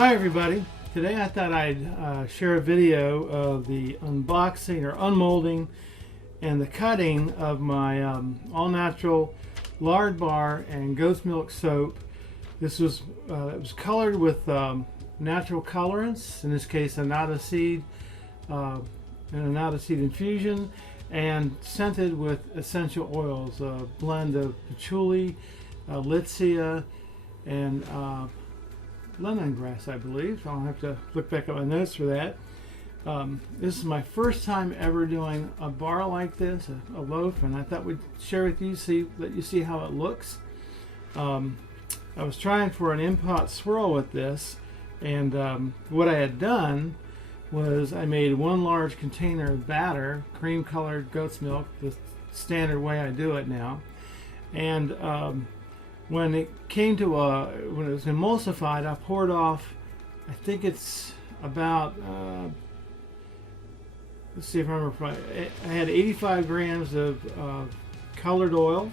Hi everybody. Today I thought I'd share a video of the unboxing or unmolding and the cutting of my all-natural lard bar and goat's milk soap. This was it was colored with natural colorants, in this case Annatto Seed and Annatto Seed infusion, and scented with essential oils, a blend of patchouli, litsea, and lemongrass, I believe. I'll have to look back at my notes for that. This is my first time ever doing a bar like this, a loaf, and I thought we'd share with you, let you see how it looks. I was trying for an in-pot swirl with this, and what I had done was I made one large container of batter, cream colored goat's milk, the standard way I do it now, and when it came to when it was emulsified, I poured off, I think it's about let's see if I remember right, I had 85 grams of colored oil,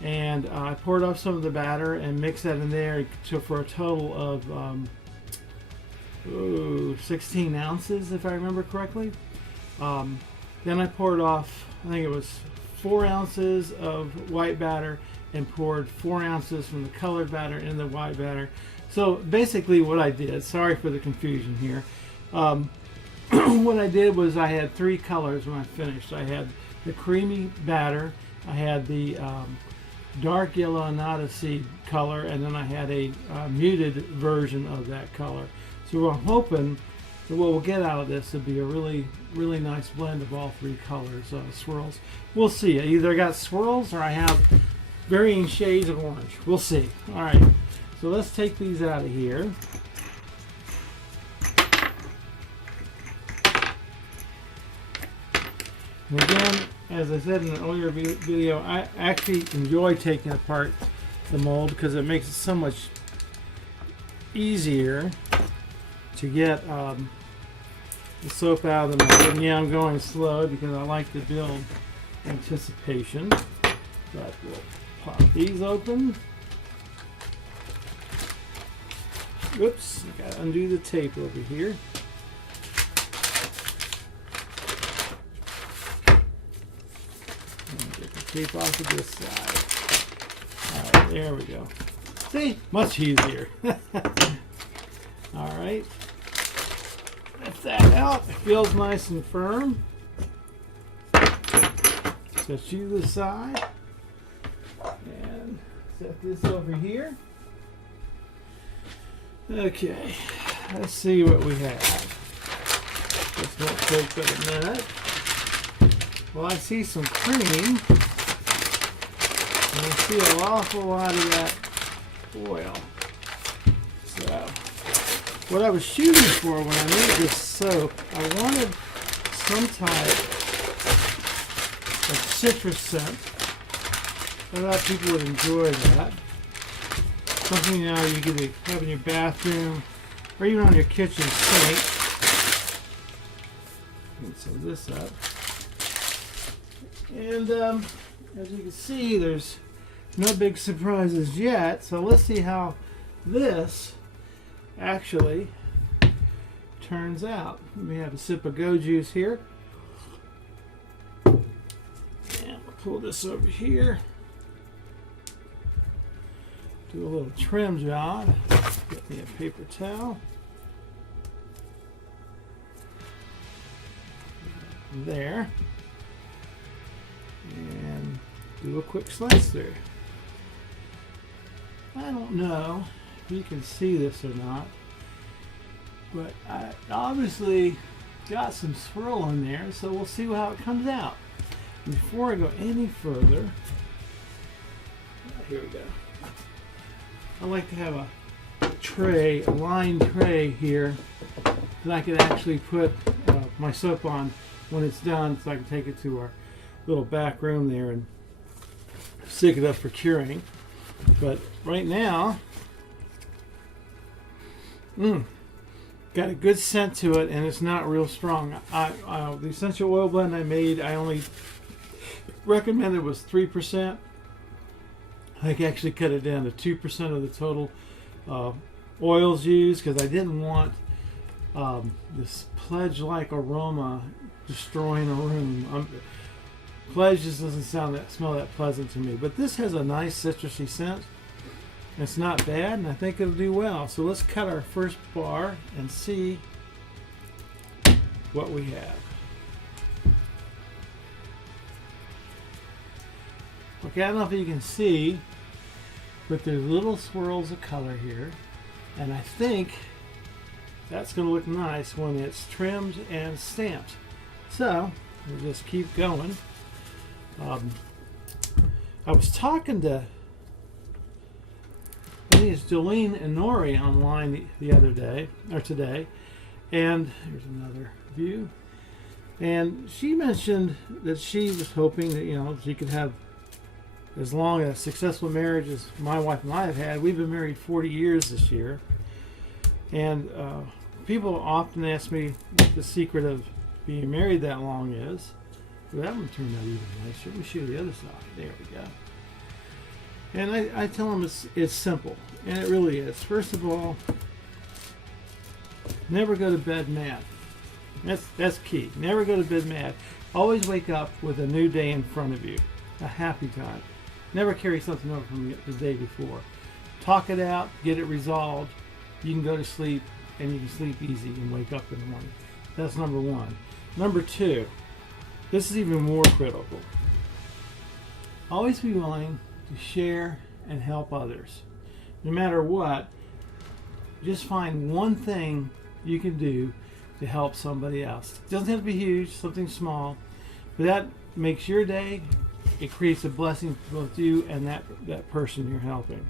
and I poured off some of the batter and mixed that in there for a total of 16 ounces, if I remember correctly. Then I poured off, I think it was 4 ounces of white batter, and poured 4 ounces from the colored batter in the white batter. So basically what I did, sorry for the confusion here, what I did was I had 3 colors when I finished. I had the creamy batter, I had the dark yellow Annatto Seed color, and then I had a muted version of that color. So I'm hoping that what we'll get out of this will be a really nice blend of all 3 colors, swirls. We'll see. Either I got swirls or I have varying shades of orange. We'll see. All right, so let's take these out of here. And again, as I said in an earlier video, I actually enjoy taking apart the mold because it makes it so much easier to get the soap out of the mold. And yeah, I'm going slow because I like to build anticipation. But we'll pop these open. Whoops, I gotta undo the tape over here. And get the tape off of this side. Alright, there we go. See? Much easier. Alright. Lift that out. It feels nice and firm. Set you to the side. And set this over here. Okay, let's see what we have. This won't take but a minute. Well, I see some cream, and I see an awful lot of that oil. So, what I was shooting for when I made this soap, I wanted some type of citrus scent. I thought people would enjoy that. Something you could have in your bathroom or even on your kitchen sink. Get some of this up. And as you can see, there's no big surprises yet. So let's see how this actually turns out. Let me have a sip of Go Juice here. And we'll pull this over here. Do a little trim job. Get me a paper towel. There. And do a quick slice through. I don't know if you can see this or not, but I obviously got some swirl in there, so we'll see how it comes out. Before I go any further, here we go. I like to have a tray, a lined tray here that I can actually put my soap on when it's done, so I can take it to our little back room there and stick it up for curing. But right now, got a good scent to it, and it's not real strong. The essential oil blend I made, I only recommended was 3%. I actually cut it down to 2% of the total oils used because I didn't want this pledge-like aroma destroying a room. Pledge just doesn't smell that pleasant to me, but this has a nice citrusy scent. It's not bad, and I think it'll do well. So let's cut our first bar and see what we have. Okay, I don't know if you can see, but there's little swirls of color here, and I think that's going to look nice when it's trimmed and stamped. So we'll just keep going. I was talking to, I think it's Jolene and Nori online the other day, or today, and here's another view. And she mentioned that she was hoping that, you know, she could have as long a successful marriage as my wife and I have had. We've been married 40 years this year. And people often ask me what the secret of being married that long is. Well, that one turned out even nicer. Let me show you the other side. There we go. And I tell them it's simple, and it really is. First of all, never go to bed mad. That's key. Never go to bed mad. Always wake up with a new day in front of you, a happy time. Never carry something over from the day before. Talk it out, get it resolved. You can go to sleep, and you can sleep easy and wake up in the morning. That's number one. Number two, this is even more critical. Always be willing to share and help others. No matter what, just find one thing you can do to help somebody else. It doesn't have to be huge, something small, but that makes your day. It creates a blessing for both you and that person you're helping.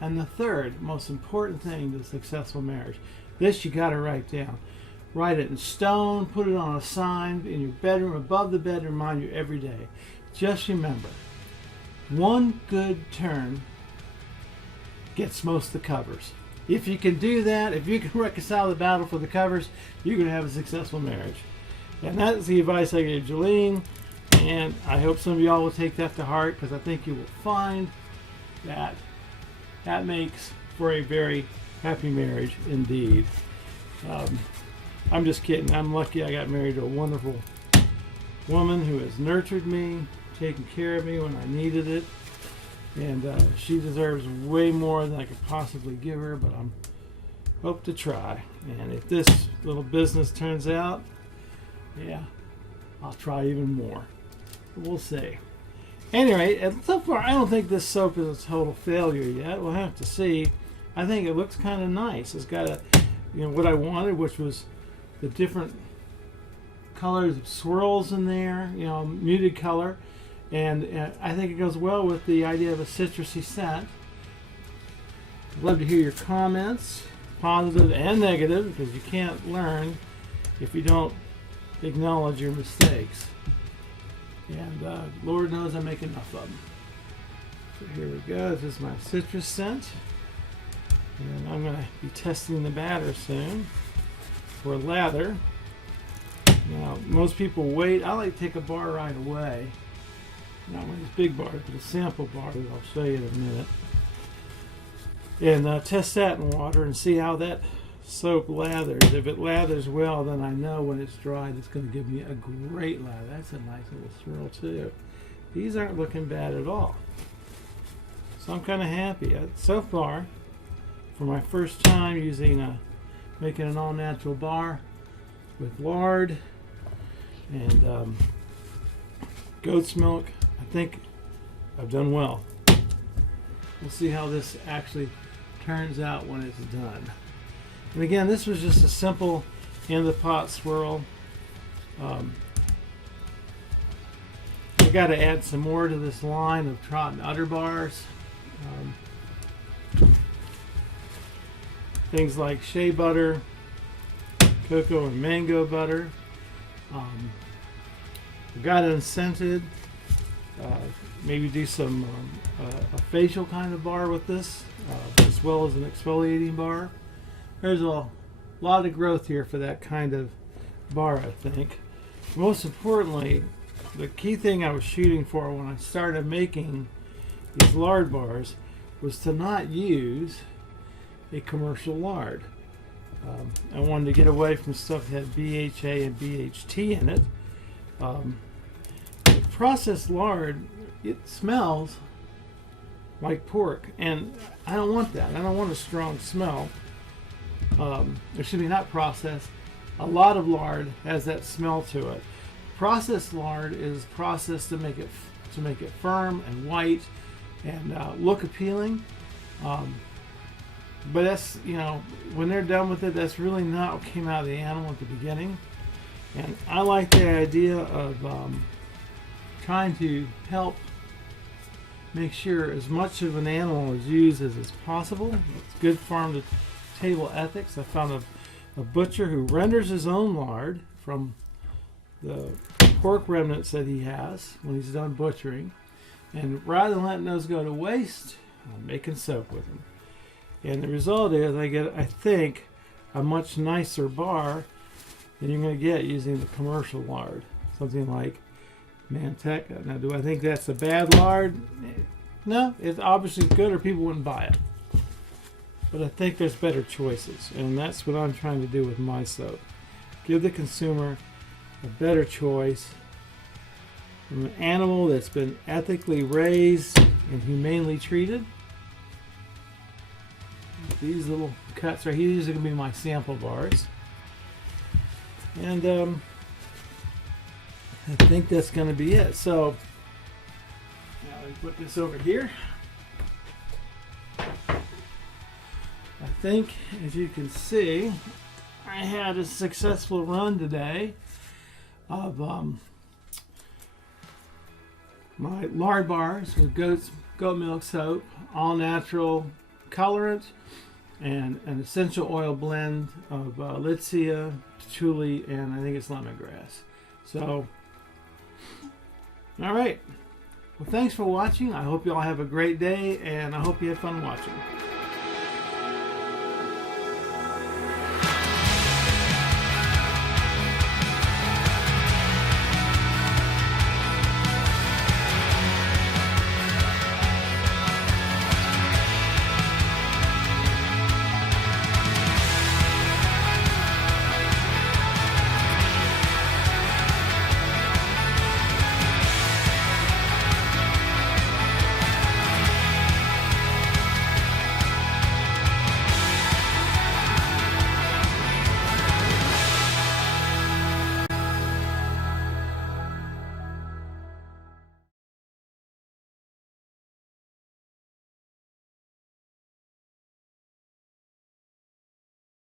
And the third most important thing to a successful marriage, this you got to write down. Write it in stone, put it on a sign in your bedroom, above the bed, and remind you every day. Just remember, one good turn gets most of the covers. If you can do that, if you can reconcile the battle for the covers, you're going to have a successful marriage. And that's the advice I gave Jolene, and I hope some of y'all will take that to heart, because I think you will find that that makes for a very happy marriage indeed. I'm just kidding. I'm lucky I got married to a wonderful woman who has nurtured me, taken care of me when I needed it, and she deserves way more than I could possibly give her, but I'm hope to try. And if this little business turns out, yeah, I'll try even more. We'll see. Anyway, so far I don't think this soap is a total failure yet. We'll have to see. I think it looks kind of nice. It's got what I wanted, which was the different colors of swirls in there, muted color, and I think it goes well with the idea of a citrusy scent. I'd love to hear your comments, positive and negative, because you can't learn if you don't acknowledge your mistakes. And Lord knows I make enough of them. So here we go. This is my citrus scent, and I'm going to be testing the batter soon for lather. Now, most people wait. I like to take a bar right away. Not one of these big bars, but a sample bar that I'll show you in a minute. And test that in water and see how that soap lathers. If it lathers well, then I know when it's dried it's going to give me a great lather. That's a nice little swirl too. These aren't looking bad at all. So I'm kind of happy. So far, for my first time using making an all-natural bar with lard and goat's milk, I think I've done well. We'll see how this actually turns out when it's done. And again, this was just a simple in the pot swirl. I got to add some more to this line of Trot and Udder bars. Things like shea butter, cocoa and mango butter. Got it unscented. Maybe do some a facial kind of bar with this, as well as an exfoliating bar. There's a lot of growth here for that kind of bar, I think. Most importantly, the key thing I was shooting for when I started making these lard bars was to not use a commercial lard. I wanted to get away from stuff that had BHA and BHT in it. Processed lard, it smells like pork, and I don't want that. I don't want a strong smell. It should be not processed. A lot of lard has that smell to it. Processed lard is processed to make it firm and white and look appealing. But that's, you know, when they're done with it, that's really not what came out of the animal at the beginning. And I like the idea of trying to help make sure as much of an animal is used as is possible. It's good farm to table ethics. I found a butcher who renders his own lard from the pork remnants that he has when he's done butchering. And rather than letting those go to waste, I'm making soap with them. And the result is I get, I think, a much nicer bar than you're going to get using the commercial lard. Something like Manteca. Now, do I think that's a bad lard? No, it's obviously good or people wouldn't buy it. But I think there's better choices, and that's what I'm trying to do with my soap. Give the consumer a better choice from an animal that's been ethically raised and humanely treated. These little cuts right here, these are going to be my sample bars. And I think that's going to be it. So now we put this over here. I think, as you can see, I had a successful run today of my lard bars with goat milk soap, all natural colorant, and an essential oil blend of Litsea, patchouli, and I think it's lemongrass. So, all right. Well, thanks for watching. I hope you all have a great day, and I hope you have fun watching.